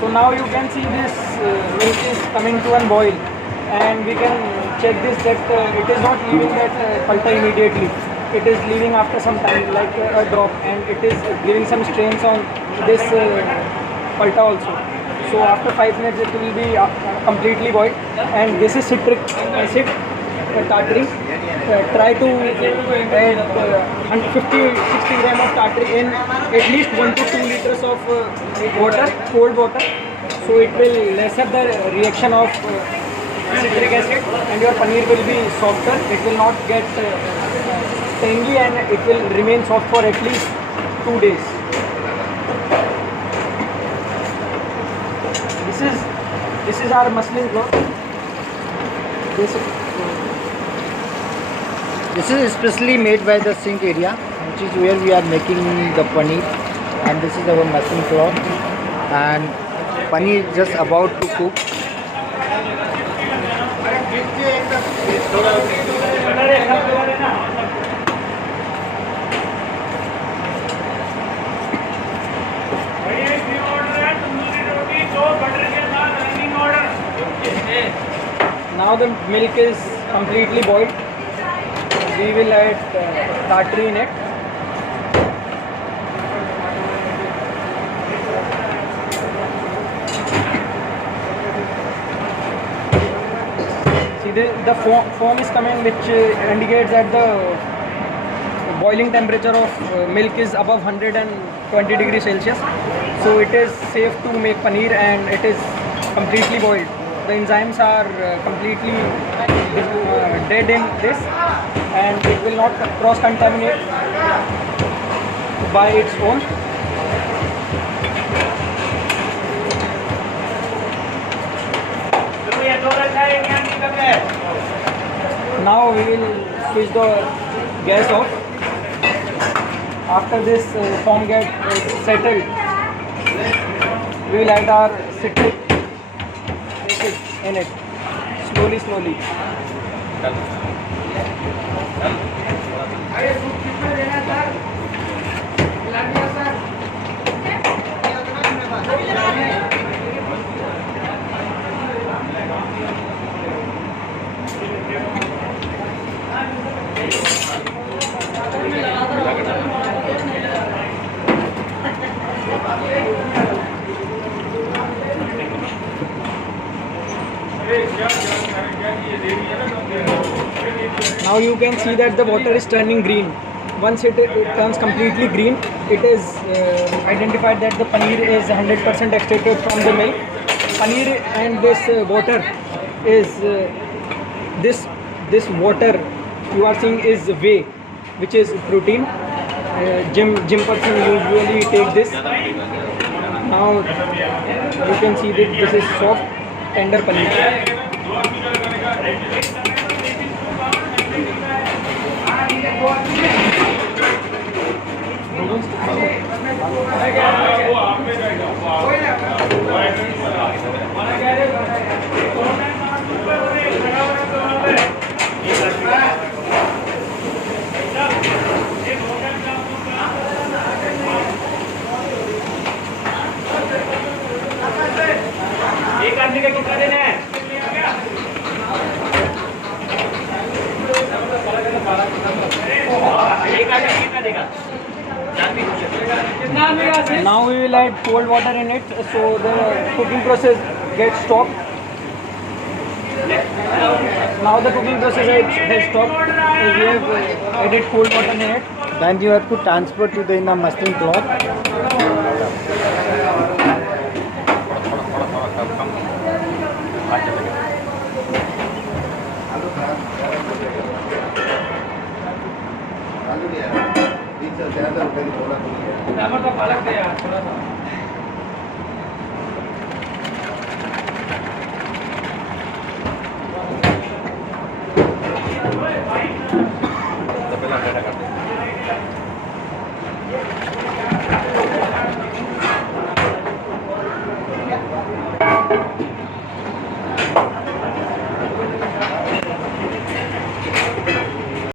So now you can see this milk is coming to a boil, and we can check this that it is not leaving that palta immediately. It is leaving after some time, like a drop, and it is giving some strains on this palta also. So after 5 minutes it will be completely boiled, and this is citric acid tartary. Try to add 50-60 gram of tartary in at least 1 to 2 liters of water, cold water. So it will lessen the reaction of citric acid, and your paneer will be softer. It will not get tangy, and it will remain soft for at least 2 days. This is our muslin cloth. This is specially made by the sink area, which is where we are making the paneer, and this is our muslin cloth, and paneer is just about to cook. Now the milk is completely boiled. We will add tartary in it. See, the foam is coming, which indicates that the boiling temperature of milk is above 120 degrees Celsius. So it is safe to make paneer, and it is completely boiled. The enzymes are completely dead in this, and it will not cross-contaminate by its own. Now we will switch the gas off. After this foam gets settled, we will add our citric acid in it, slowly. Now you can see that the water is turning green. Once it turns completely green, it is identified that the paneer is 100% extracted from the milk. Paneer and this water is this water you are seeing is whey, which is protein. Gym person usually take this. Now you can see that this is soft, tender paneer. एक आदमी का कितना देना है? एक आदमी कितना देगा? Now we will add cold water in it, so the cooking process gets stopped. Now the cooking process has stopped. So we have added cold water in it. Then you have to transfer to the muslin cloth. पालक दे यार थोड़ा सा।